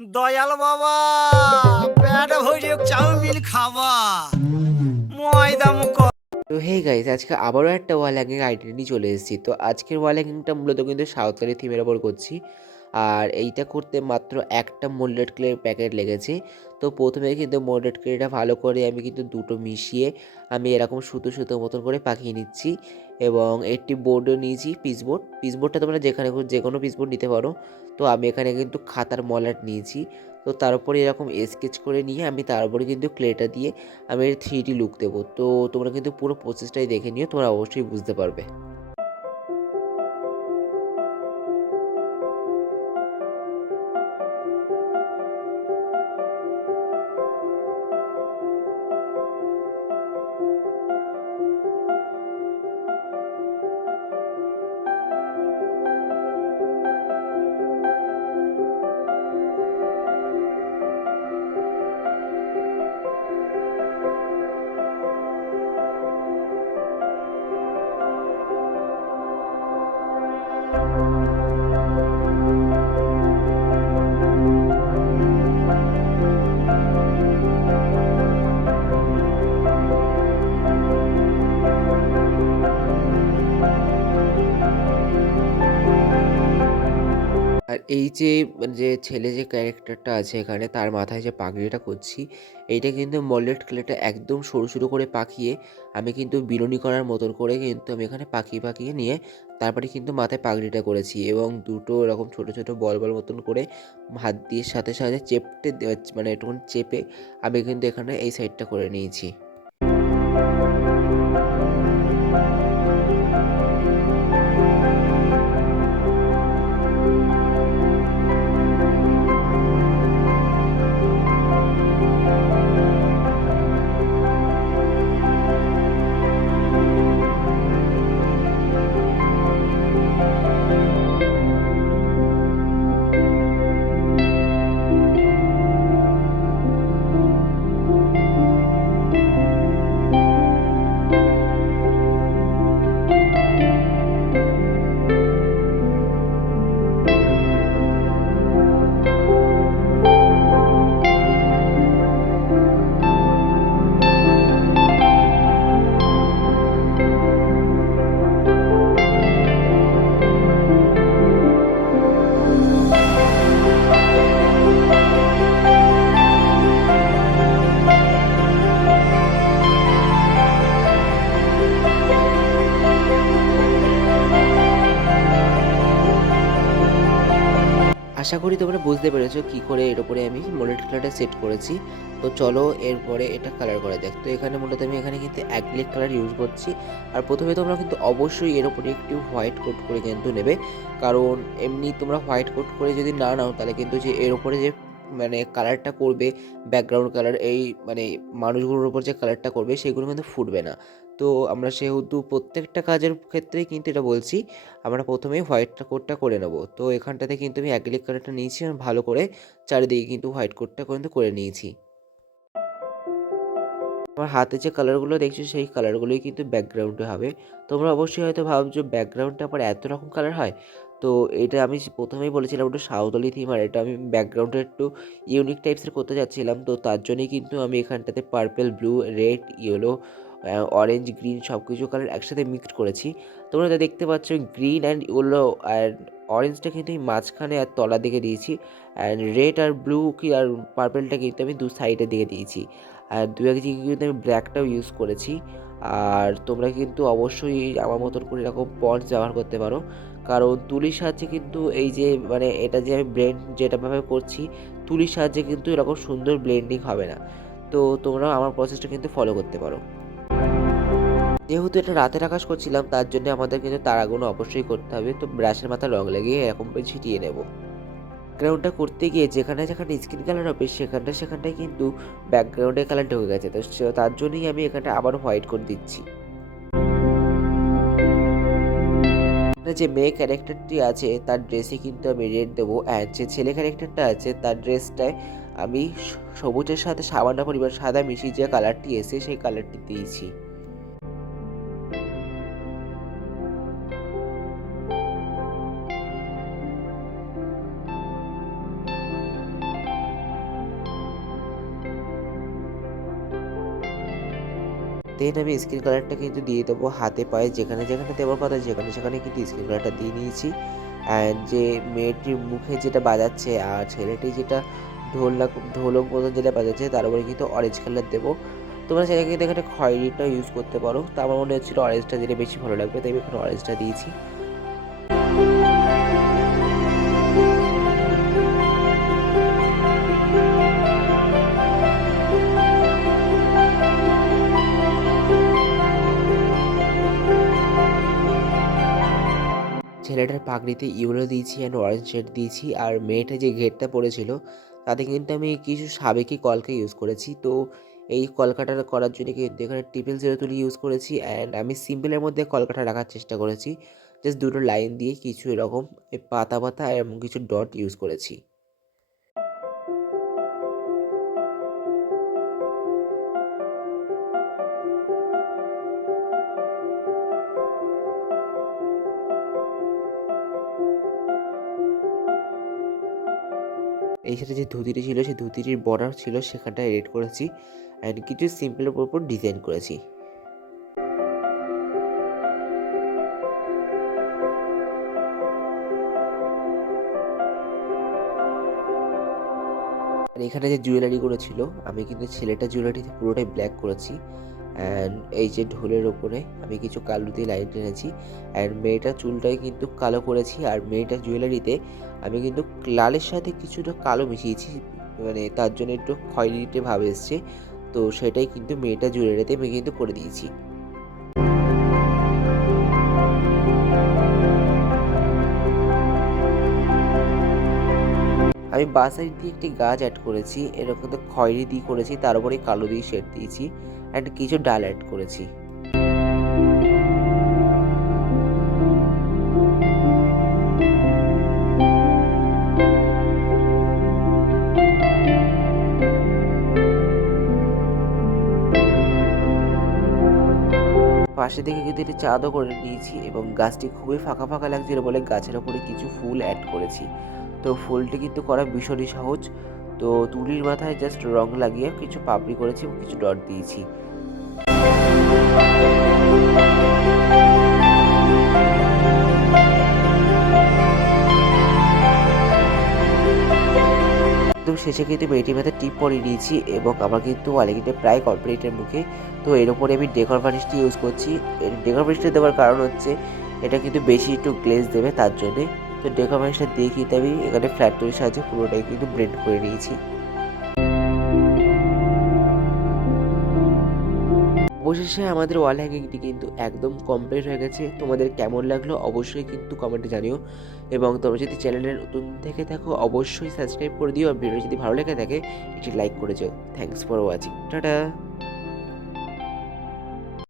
দয়াল বাবা, পেট ভরে চাউমিন খাওয়া, ময়দা মুখ। তো হে গাইস, আজকে আবারও একটা ওয়াল হ্যাঙ্গিং আইডিয়া নিয়ে চলে এসেছি। তো আজকের ওয়াল হ্যাঙ্গিংটা মূলত কিন্তু সাঁওতালি থিমের ওপর করছি। আর এইটা করতে মাত্র একটা মোল্ডেড ক্লের প্যাকেট লেগেছে। তো প্রথমে কিন্তু মোল্ডেড ক্লেটা ভালো করে আমি কিন্তু দুটো মিশিয়ে আমি এরকম সুতো সুতো মতন করে পাকিয়ে নিচ্ছি। এবং একটি বোর্ডও নিয়েছি, পিসবোর্ডটা তোমরা যে কোনো পিসবোর্ড নিতে পারো। তো আমি এখানে কিন্তু খাতার মলাট নিয়েছি। তো তার উপরে এরকম স্কেচ করে নিয়ে আমি তার উপরে কিন্তু ক্লেটা দিয়ে আমি এর 3D লুক দেবো। তো তোমরা কিন্তু পুরো প্রসেসটাই দেখে নিও, তোমরা অবশ্যই বুঝতে পারবে। আর এই যে যে ছেলে যে ক্যারেক্টারটা আছে এখানে, তার মাথায় যে পাগড়িটা করছি, এইটা কিন্তু মল্ডেড ক্লেটা একদম সরু সরু করে পাকিয়ে আমি কিন্তু বিনুনি করার মতন করে কিন্তু আমি এখানে পাকিয়ে পাকিয়ে নিয়ে তারপরে কিন্তু মাথায় পাগড়িটা করেছি। এবং দুটো এরকম ছোট ছোট বল বল মতন করে হাত দিয়ে সাথে সাথে মানে একটুখানি চেপে আমি কিন্তু এখানে এই সাইডটা করে নিয়েছি। আশা করি তোমরা বুঝতে পেরেছো কী করে এর উপরে আমি মোল্ডেড কালারটা সেট করেছি। তো চলো এরপরে এটা কালার করা যাক। তো এখানে মূলত আমি এখানে কিন্তু অ্যাক্রিলিক কালার ইউজ করছি। আর প্রথমে তোমরা কিন্তু অবশ্যই এর উপরে একটু হোয়াইট কোট করে কিন্তু নেবে, কারণ এমনি তোমরা হোয়াইট কোট করে যদি না নাও তাহলে কিন্তু যে এর উপরে যে মানে কালারটা করবে, ব্যাকগ্রাউন্ড কালার, এই মানে মানুষগুলোর উপর যে কালারটা করবে সেগুলো কিন্তু ফুটবে না। তো আমরা সেহেতু প্রত্যেকটা কাজের ক্ষেত্রেই কিন্তু এটা বলছি, আমরা প্রথমেই হোয়াইট কোটটা করে নেব। তো এখানটাতে কিন্তু আমি অ্যাক্রিলিক কালারটা নিয়েছি আর ভালো করে চারিদিকে কিন্তু হোয়াইট কোটটা কিন্তু করে নিয়েছি। আমার হাতে যে কালারগুলো দেখছো সেই কালারগুলোই কিন্তু ব্যাকগ্রাউন্ডে হবে। তোমরা অবশ্যই হয়তো ভাবছো ব্যাকগ্রাউন্ডে আবার এত রকম কালার হয়। তো এটা আমি প্রথমেই বলেছিলাম একটু সাঁওতালি থিম, আর এটা আমি ব্যাকগ্রাউন্ডে একটু ইউনিক টাইপসের করতে যাচ্ছিলাম। তো তার জন্যই কিন্তু আমি এখানটাতে purple, blue, red, yellow, orange, green সব কিছু কালার একসাথে মিক্সড করেছি। তোমরা তো দেখতে পাচ্ছ গ্রিন অ্যান্ড ইয়েলো অ্যান্ড অরেঞ্জটা কিন্তু আমি মাঝখানে আর তলার দিকে দিয়েছি, অ্যান্ড রেড আর ব্লু কি আর পার্পেলটা কিন্তু আমি দু সাইডের দিকে দিয়েছি। আর দু এক জায়গায় কিন্তু আমি ব্ল্যাকটাও ইউজ করেছি। আর তোমরা কিন্তু অবশ্যই আমার মতন করে এরকম পন্ডস ব্যবহার করতে পারো, কারণ তুলির সাহায্যে কিন্তু এই যে মানে এটা যে আমি ব্লেন্ড যেটাভাবে করছি, তুলির সাহায্যে কিন্তু এরকম সুন্দর ব্লেন্ডিং হবে না। তো তোমরাও আমার প্রসেসটা কিন্তু ফলো করতে পারো। যেহেতু এটা রাতের আকাশ করছিলাম তার জন্য আমাদের কিন্তু তারাগুলো অবশ্যই করতে হবে। তো ব্রাশের মাথায় রং লাগিয়ে এরকম করে ছিটিয়ে নেব। ব্যাকগ্রাউন্ডটা করতে গিয়ে যেখানে যেখানে স্কিন কালার হবে সেখানটায় কিন্তু ব্যাকগ্রাউন্ডের কালার ঢুকে গেছে। তো তার জন্যই আমি এখানটা আবার হোয়াইট করে দিচ্ছি। যে মেয়ে ক্যারেক্টারটি আছে তার ড্রেসে কিন্তু আমি রেড দেবো, অ্যান্ড যে ছেলে ক্যারেক্টারটা আছে তার ড্রেসটায় আমি সবুজের সাথে সামান্য পরিমাণ সাদা মিশিয়ে যে কালারটি এসে সেই কালারটি দিয়েছি। দেন আমি স্কিন কালারটা কিন্তু দিয়ে দেবো হাতে পায়ে যেখানে যেখানে দেওয়ার কথা সেখানে সেখানে কিন্তু স্কিন কালারটা দিয়ে নিয়েছি। অ্যান্ড যে মেয়েটির মুখে যেটা বাজাচ্ছে আর ছেলেটি যেটা ঢোলক মতন যেটা বাজাচ্ছে তার উপরে কিন্তু অরেঞ্জ কালার দেবো। তোমরা চাইলে কিন্তু এখানে খয়েরিটা ইউজ করতে পারো, তো আমার মনে হচ্ছিলো অরেঞ্জটা দিলে বেশি ভালো লাগবে, তাই আমি এখানে অরেঞ্জটা দিয়েছি। ছেলেটার পাগড়িতে ইয়েলো দিয়েছি অ্যান্ড অরেঞ্জ শেড দিয়েছি। আর মেয়েটা যে ঘেরটা পড়েছিল তাতে কিন্তু আমি কিছু সাবেকি কলকা ইউজ করেছি। তো এই কলকাটা করার জন্য কিন্তু এখানে 000 তুলি ইউজ করেছি অ্যান্ড আমি সিম্পলের মধ্যে কলকাটা রাখার চেষ্টা করেছি। জাস্ট দুটো লাইন দিয়ে কিছু এরকম পাতা পাতা এবং কিছু ডট ইউজ করেছি। এই সাথে যে ধুতিটি ছিল সেই ধুতিটির বর্ডার ছিল সেখানটায় রেড করেছি অ্যান্ড কিছু সিম্পলের উপর ডিজাইন করেছি। আর এখানে যে জুয়েলারিগুলো ছিল আমি কিন্তু ছেলেটা জুয়েলারিতে পুরোটাই ব্ল্যাক করেছি অ্যান্ড এই যে ঢোলের ওপরে আমি কিছু কালো দিয়ে লাইন টেনেছি অ্যান্ড মেয়েটার চুলটাই কিন্তু কালো করেছি। আর মেয়েটার জুয়েলারিতে আমি কিন্তু লালের সাথে কিছুটা কালো মিশিয়েছি, মানে তার জন্য একটু খয়েরিটে ভাব এসছে। তো সেটাই কিন্তু মেয়েটার জুয়েলারিতে আমি কিন্তু করে দিয়েছি। আমি বাঁ সাইড দিয়ে একটি গাছ অ্যাড করেছি, এরকম তো খয়েরি দিয়ে করেছি, তার উপরে কালো দিয়ে শেড দিয়েছি অ্যান্ড কিছু ডাল অ্যাড করেছি। পাশে থেকে কিন্তু একটি চাঁদও করে নিয়েছি এবং গাছটি খুবই ফাঁকা ফাঁকা লাগছিল বলে গাছের ওপরে কিছু ফুল অ্যাড করেছি। তো ফুলটি কিন্তু করা ভীষণই সহজ। তো তুলির মাথায় জাস্ট রং লাগিয়ে কিছু পাপড়ি করেছি এবং কিছু ডট দিয়েছি। একদম শেষে কিন্তু মেয়েটির মাথায় টিপ পরিয়ে দিয়েছি এবং আমার কিন্তু ওয়ালেকিটা প্রায় কমপ্লিটের মুখে। তো এর উপরে আমি ডেকর ভার্নিশটি ইউজ করছি। এর ডেকর ভার্নিশটা দেওয়ার কারণ হচ্ছে এটা কিন্তু বেশি একটু গ্লেজ দেবে তার জন্যে। তো ডেকর ভার্নিশটা দিয়ে কিন্তু আমি এখানে ফ্ল্যাট তুলির সাহায্যে পুরোটাই কিন্তু ব্লেন্ড করে নিয়েছি। অবশেষে আমাদের ওয়াল হ্যাঙ্গিংটি কিন্তু একদম কমপ্লিট হয়ে গেছে। তোমাদের কেমন লাগলো অবশ্যই কিন্তু কমেন্টে জানিও এবং তোমরা যদি চ্যানেলে নতুন থেকে থাকো অবশ্যই সাবস্ক্রাইব করে দিও। আর ভিডিও যদি ভালো লেগে থাকে একটি লাইক করে যাও। Thanks for watching, tata.